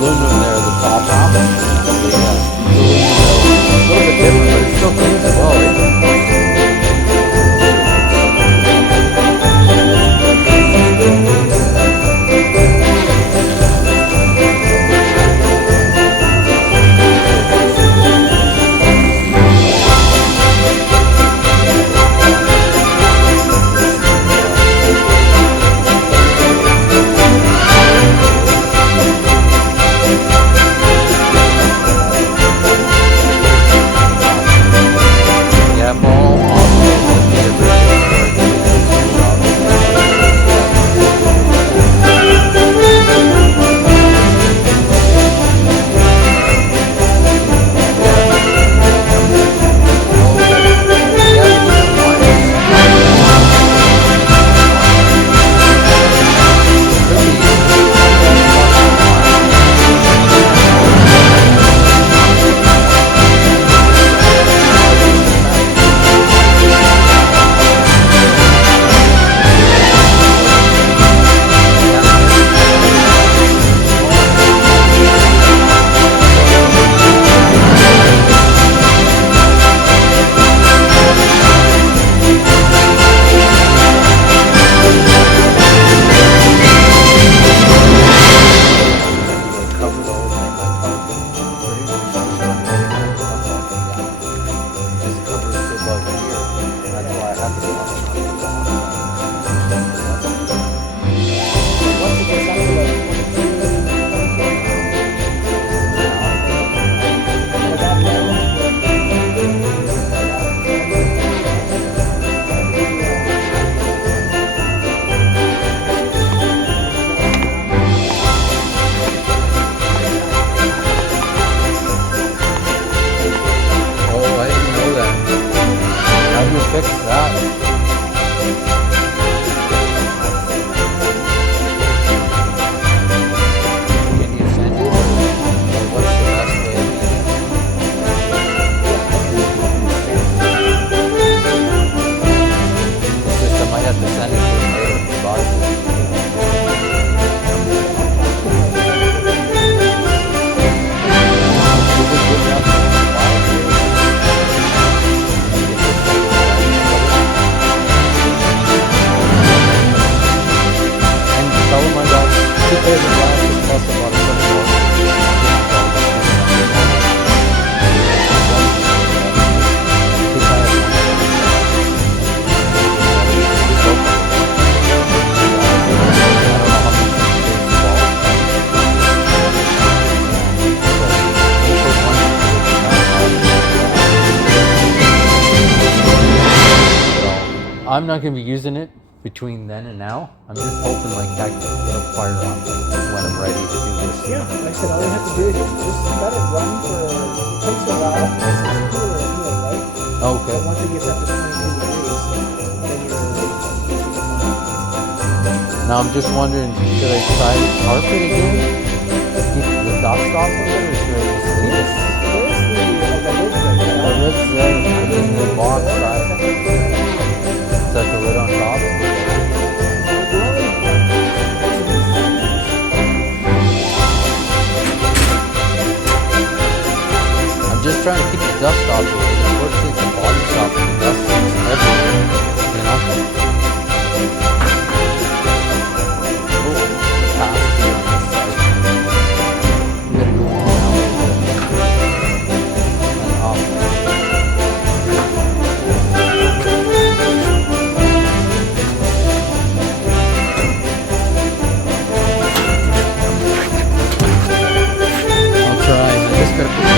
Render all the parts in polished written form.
aluminum there at the top. A little bit different, but it still cleans as well, I'm not going to be using it between then and now. I'm just hoping like that it'll fire up when I'm ready to do this. Yeah, like I said, all you have to do is just let it run for, it takes a while, it's a cooler and really light. Okay. But once it gets up to 22 degrees, then you're... Now I'm just wondering, should I try to carpet again? Keep the dust off of it, or should I just leave it? Where's the lid right there? The lid's there, in the box side. Is that the lid on top? I'm just trying to keep the dust off of it. Unfortunately, it's a body shop and the dust is everywhere, you know? Oh, past here on this side. I'm gonna go down a little bit. And up. I'll try. I just gotta put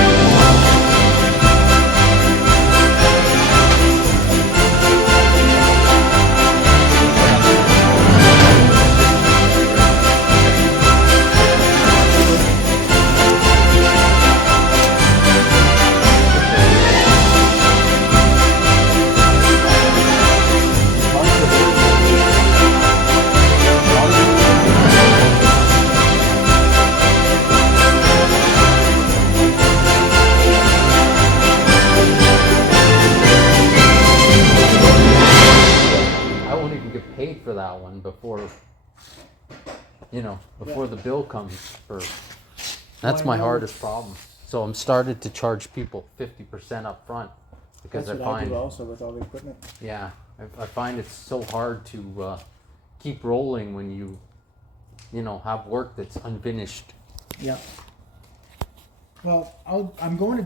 for that one before, you know, before the bill comes for That's Well, I my know- hardest problem. So I'm started to charge people 50% up front because That's I what I find, do also with all the equipment. yeah, I find it's so hard to keep rolling when you know, have work that's unfinished. Yeah. Well, I'm going to